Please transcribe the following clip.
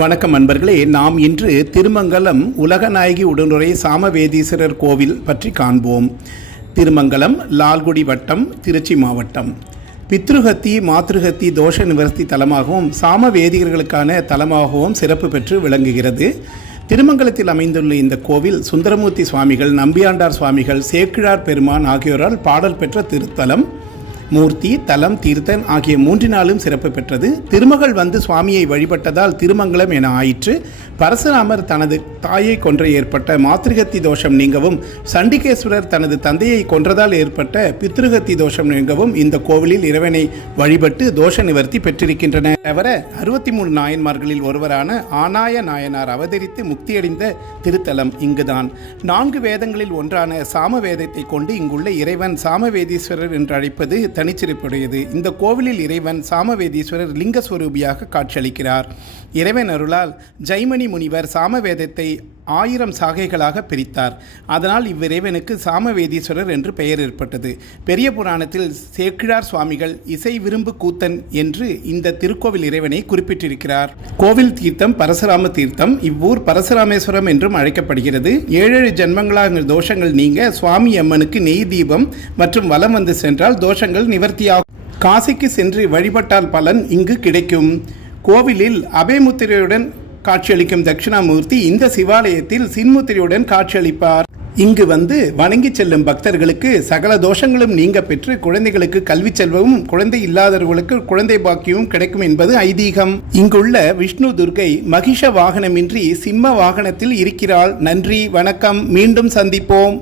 வணக்கம் அன்பர்களே, நாம் இன்று திருமங்கலம் உலகநாயகி உடனுரை சாமவேதீஸ்வரர் கோவில் பற்றி காண்போம். திருமங்கலம், லால்குடி வட்டம், திருச்சி மாவட்டம். பித்ருஹத்தி மாத்ருஹத்தி தோஷ நிவர்த்தி தலமாகவும் சாமவேதிகர்களுக்கான தலமாகவும் சிறப்பு பெற்று விளங்குகிறது. திருமங்கலத்தில் அமைந்துள்ள இந்த கோவில் சுந்தரமூர்த்தி சுவாமிகள், நம்பியாண்டார் சுவாமிகள், சேக்கிழார் பெருமான் ஆகியோரால் பாடல் பெற்ற திருத்தலம். மூர்த்தி, தலம், தீர்த்தன் ஆகிய மூன்றினாலும் சிறப்பு பெற்றது. திருமகள் வந்து சுவாமியை வழிபட்டதால் திருமங்கலம் என ஆயிற்று. பரசுராமர் தனது தாயை கொன்ற ஏற்பட்ட மாத்ருஹத்தி தோஷம் நீங்கவும், சண்டிகேஸ்வரர் தனது தந்தையை கொன்றதால் ஏற்பட்ட பித்ருஹத்தி தோஷம் நீங்கவும் இந்த கோவிலில் இறைவனை வழிபட்டு தோஷ நிவர்த்தி பெற்றிருக்கின்றன. தவிர 63 நாயன்மார்களில் ஒருவரான ஆனாய நாயனார் அவதரித்து முக்தியடைந்த திருத்தலம் இங்குதான். 4 வேதங்களில் ஒன்றான சாம வேதத்தை கொண்டு இங்குள்ள இறைவன் சாமவேதீஸ்வரர் என்று அழைப்பது தனிச்சிறப்புடையது. இந்த கோவிலில் இறைவன் சாமவேதீஸ்வரர் லிங்கஸ்வரூபியாக காட்சியளிக்கிறார். இறைவன் அருளால் ஜெய்மணி முனிவர் சாமவேதத்தை 1000 சாகைகளாக பிரித்தார். அதனால் இவ்விறைவனுக்கு சாமவேதீஸ்வரர் என்று பெயர் ஏற்பட்டது. பெரிய புராணத்தில் சேக்கிழார் சுவாமிகள் இசை விரும்பு கூத்தன் என்று இந்த திருக்கோவில் இறைவனை குறிப்பிட்டிருக்கிறார். கோவில் தீர்த்தம் பரசுராம தீர்த்தம். இவ்வூர் பரசுராமேஸ்வரம் என்றும் அழைக்கப்படுகிறது. 7 ஜென்மங்களாக தோஷங்கள் நீங்க சுவாமி அம்மனுக்கு நெய் தீபம் மற்றும் வலம் வந்து சென்றால் தோஷங்கள் நிவர்த்தியாகும். காசிக்கு சென்று வழிபட்டால் பலன் இங்கு கிடைக்கும். கோவிலில் அபயமுத்திரையுடன் காட்சியளிக்கும் தட்சிணாமூர்த்தி இந்த சிவாலயத்தில் சின்முத்திரையுடன் காட்சியளிப்பார். இங்கு வந்து வணங்கி செல்லும் பக்தர்களுக்கு சகல தோஷங்களும் நீங்க பெற்று குழந்தைகளுக்கு கல்வி செல்வமும், குழந்தை இல்லாதவர்களுக்கு குழந்தை பாக்கியமும் கிடைக்கும் என்பது ஐதீகம். இங்குள்ள விஷ்ணு துர்க்கை மகிஷ வாகனமின்றி சிம்ம வாகனத்தில் இருக்கிறாள். நன்றி, வணக்கம். மீண்டும் சந்திப்போம்.